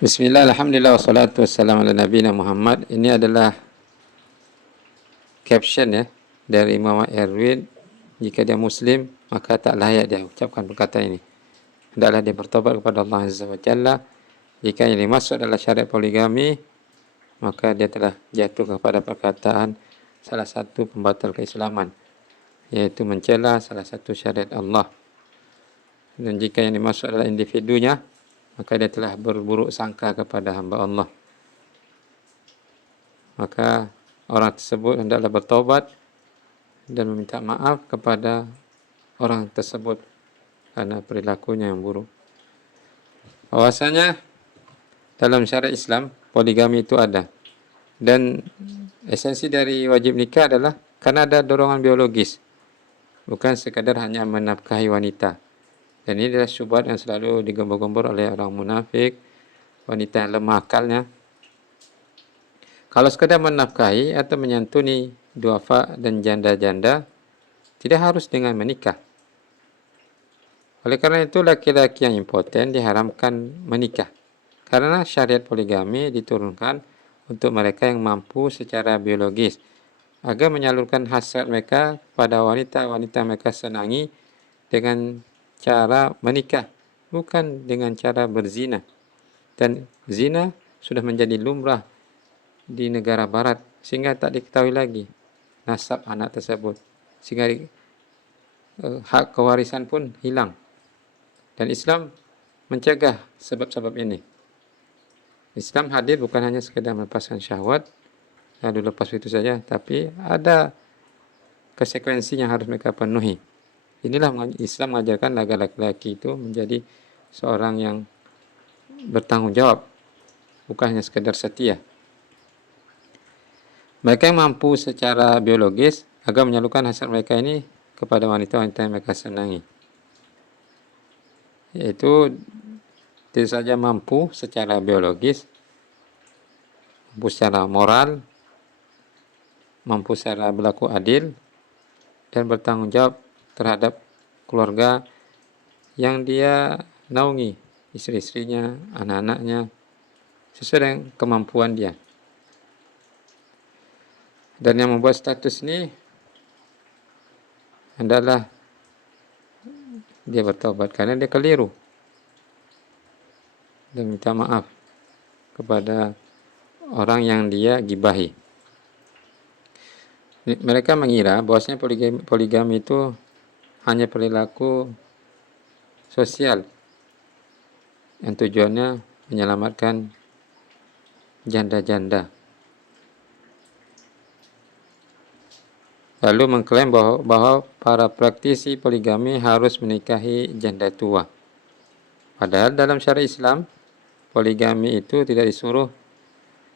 Bismillah, alhamdulillah, wassalatu wassalamu ala nabiyina Muhammad. Ini adalah caption ya dari Imam Erwin. Jika dia muslim, maka tak layak dia ucapkan perkataan ini. Hendaklah dia bertobat kepada Allah Azza wa Jalla. Jika yang dimaksud adalah syariat poligami, maka dia telah jatuh kepada perkataan salah satu pembatal keislaman, yaitu mencela salah satu syariat Allah. Dan jika yang dimaksud adalah individunya, maka dia telah berburuk sangka kepada hamba Allah. Maka orang tersebut hendaklah bertaubat dan meminta maaf kepada orang tersebut karena perilakunya yang buruk. Bahwasanya dalam syariat Islam poligami itu ada, dan esensi dari wajib nikah adalah karena ada dorongan biologis, bukan sekadar hanya menafkahi wanita. Dan ini adalah syubhat yang selalu digembor-gembor oleh orang munafik, wanita yang lemah akalnya. Kalau sekadar menafkahi atau menyantuni duafa dan janda-janda, tidak harus dengan menikah. Oleh karena itu, laki-laki yang impoten diharamkan menikah. Karena syariat poligami diturunkan untuk mereka yang mampu secara biologis, agar menyalurkan hasrat mereka pada wanita-wanita mereka senangi dengan cara menikah, bukan dengan cara berzina. Dan zina sudah menjadi lumrah di negara barat, sehingga tak diketahui lagi nasab anak tersebut, sehingga hak kewarisan pun hilang. Dan Islam mencegah sebab-sebab ini. Islam hadir bukan hanya sekedar melepaskan syahwat lalu lepas itu saja, tapi ada konsekuensi yang harus mereka penuhi. Inilah Islam mengajarkan agar laki-laki itu menjadi seorang yang bertanggung jawab, bukan hanya sekedar setia. Mereka yang mampu secara biologis agar menyalurkan hasrat mereka ini kepada wanita-wanita yang mereka senangi, yaitu tidak saja mampu secara biologis, mampu secara moral, mampu secara berlaku adil, dan bertanggung jawab terhadap keluarga yang dia naungi, istri-istrinya, anak-anaknya, sesuai dengan kemampuan dia. Dan yang membuat status ini adalah dia bertobat karena dia keliru dan minta maaf kepada orang yang dia gibahi. Mereka mengira bahwasanya poligami itu hanya perilaku sosial yang tujuannya menyelamatkan janda-janda. Lalu mengklaim bahwa para praktisi poligami harus menikahi janda tua. Padahal dalam syariat Islam, poligami itu tidak disuruh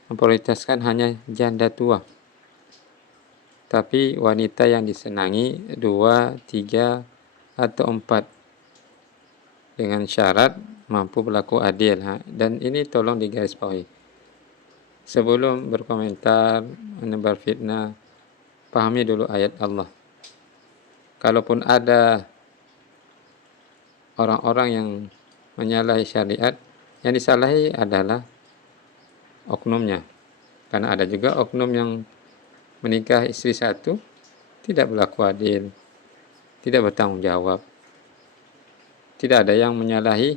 memprioritaskan hanya janda tua, tapi wanita yang disenangi 2, 3, atau 4 dengan syarat mampu berlaku adil. Dan ini tolong digarisbawahi. Sebelum berkomentar, menebar fitnah, pahami dulu ayat Allah. Kalaupun ada orang-orang yang menyalahi syariat, yang disalahi adalah oknumnya. Karena ada juga oknum yang menikah istri satu, tidak berlaku adil, tidak bertanggung jawab. Tidak ada yang menyalahi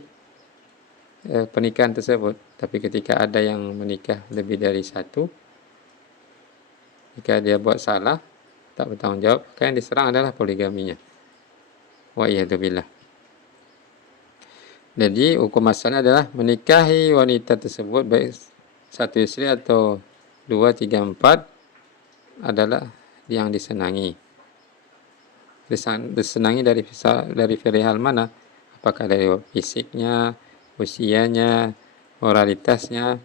pernikahan tersebut. Tapi ketika ada yang menikah lebih dari satu, jika dia buat salah, tak bertanggung jawab, maka yang diserang adalah poligaminya. Wa iyadzubillah. Jadi hukum asalnya adalah menikahi wanita tersebut, baik satu istri atau 2, 3, 4, adalah yang disenangi. Disenangi dari perihal mana? Apakah dari fisiknya, usianya, moralitasnya,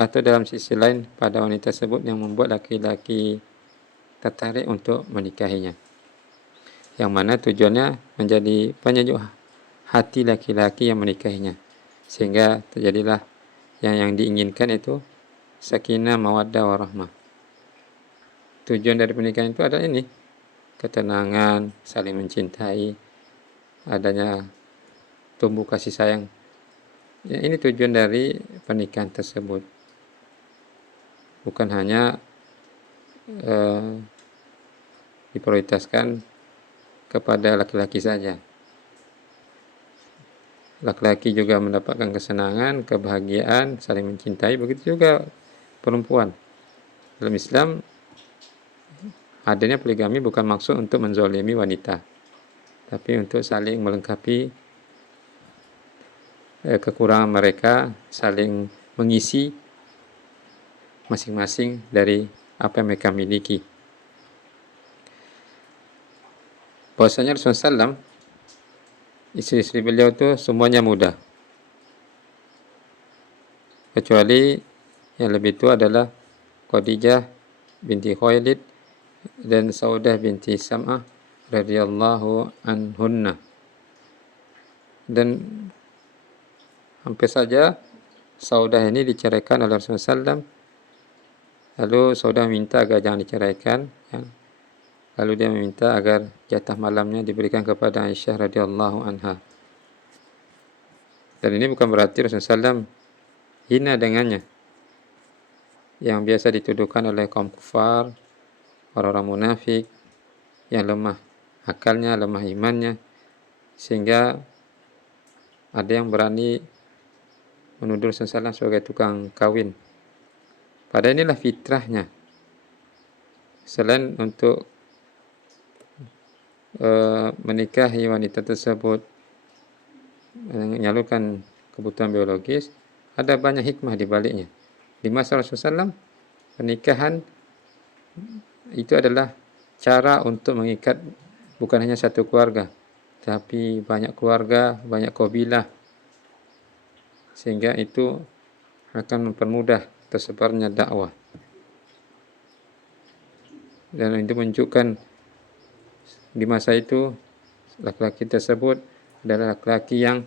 atau dalam sisi lain pada wanita tersebut yang membuat laki-laki tertarik untuk menikahinya, yang mana tujuannya menjadi penyejuk hati laki-laki yang menikahinya, sehingga terjadilah yang diinginkan, itu sakinah, mawaddah, warahmah. Tujuan dari pernikahan itu adalah ini, ketenangan, saling mencintai, adanya tumbuh kasih sayang. Ya, ini tujuan dari pernikahan tersebut. Bukan hanya diprioritaskan kepada laki-laki saja. Laki-laki juga mendapatkan kesenangan, kebahagiaan, saling mencintai, begitu juga perempuan. Dalam Islam, adanya poligami bukan maksud untuk menzolimi wanita, tapi untuk saling melengkapi kekurangan mereka, saling mengisi masing-masing dari apa yang mereka miliki. Bahwasanya Rasulullah SAW, istri-istri beliau itu semuanya muda, kecuali yang lebih tua adalah Khadijah binti Khuwailid dan Saudah binti Sam'ah radhiyallahu anhunna. Dan hampir saja Saudah ini diceraikan oleh Rasulullah SAW. Lalu Saudah minta agar jangan diceraikan, ya. Lalu dia meminta agar jatah malamnya diberikan kepada Aisyah radhiyallahu anha. Dan ini bukan berarti Rasulullah SAW hina dengannya, yang biasa dituduhkan oleh kaum kufar, orang-orang munafik yang lemah akalnya, lemah imannya, sehingga ada yang berani menuduh Rasulullah SAW sebagai tukang kawin. Padahal inilah fitrahnya. Selain untuk menikahi wanita tersebut, menyalurkan kebutuhan biologis, ada banyak hikmah di baliknya. Di masa Rasulullah SAW, pernikahan itu adalah cara untuk mengikat bukan hanya satu keluarga, tapi banyak keluarga, banyak kabilah, sehingga itu akan mempermudah tersebarnya dakwah. Dan itu menunjukkan di masa itu laki-laki tersebut adalah laki-laki yang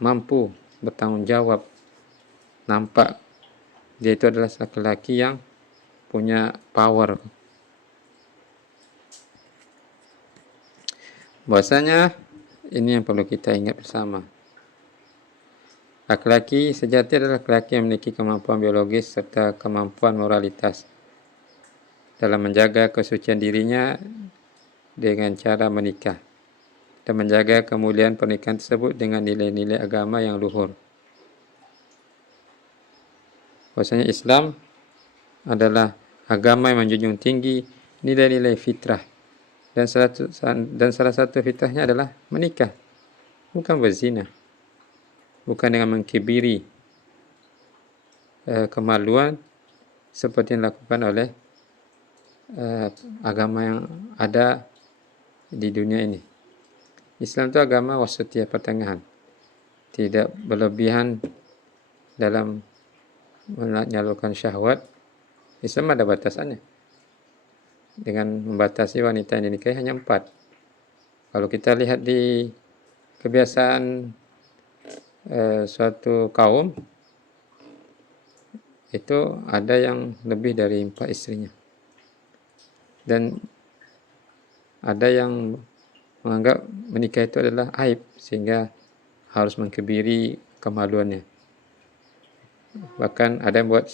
mampu bertanggung jawab. Nampak dia itu adalah laki-laki yang punya power. Bahwasanya ini yang perlu kita ingat bersama. Laki-laki sejati adalah laki-laki yang memiliki kemampuan biologis serta kemampuan moralitas dalam menjaga kesucian dirinya dengan cara menikah dan menjaga kemuliaan pernikahan tersebut dengan nilai-nilai agama yang luhur. Bahwasanya Islam adalah agama yang menjunjung tinggi nilai-nilai fitrah, dan salah satu fitrahnya adalah menikah, bukan berzina, bukan dengan mengkibiri kemaluan seperti yang dilakukan oleh agama yang ada di dunia ini. Islam itu agama wasatiyah, pertengahan, tidak berlebihan dalam menyalurkan syahwat. Islam ada batasannya, dengan membatasi wanita yang dinikahi hanya 4. Kalau kita lihat di kebiasaan suatu kaum, itu ada yang lebih dari 4 istrinya, dan ada yang menganggap menikah itu adalah aib sehingga harus mengkebiri kemaluannya. Bahkan ada yang buat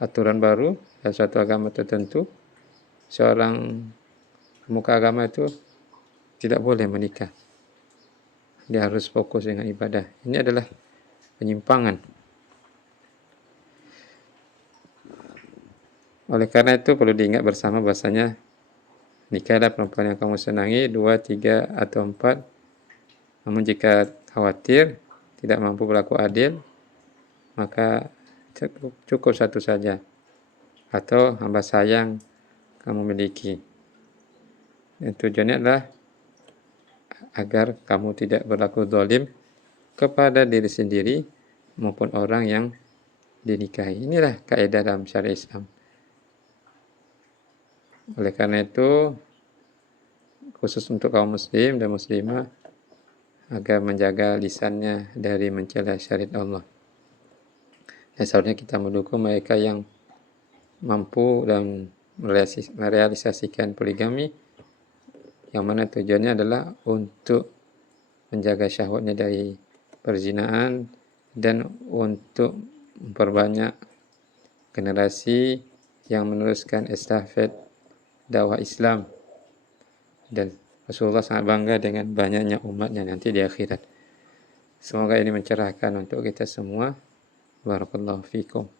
aturan baru dalam suatu agama tertentu, seorang pemuka agama itu tidak boleh menikah, dia harus fokus dengan ibadah. Ini adalah penyimpangan. Oleh karena itu perlu diingat bersama bahasanya nikahlah perempuan yang kamu senangi, 2, 3 atau 4. Namun jika khawatir tidak mampu berlaku adil, maka cukup 1 saja, atau hamba sayang kamu miliki. Dan tujuannya adalah agar kamu tidak berlaku zalim kepada diri sendiri maupun orang yang dinikahi. Inilah kaidah dalam syariat Islam. Oleh karena itu, khusus untuk kaum muslim dan muslimah, agar menjaga lisannya dari mencela syariat Allah. Dan seharusnya kita mendukung mereka yang mampu dan merealisasikan poligami, yang mana tujuannya adalah untuk menjaga syahwatnya dari perzinaan dan untuk memperbanyak generasi yang meneruskan estafet dakwah Islam. Dan Rasulullah sangat bangga dengan banyaknya umatnya nanti di akhirat. Semoga ini mencerahkan untuk kita semua. Barakallahu fikum.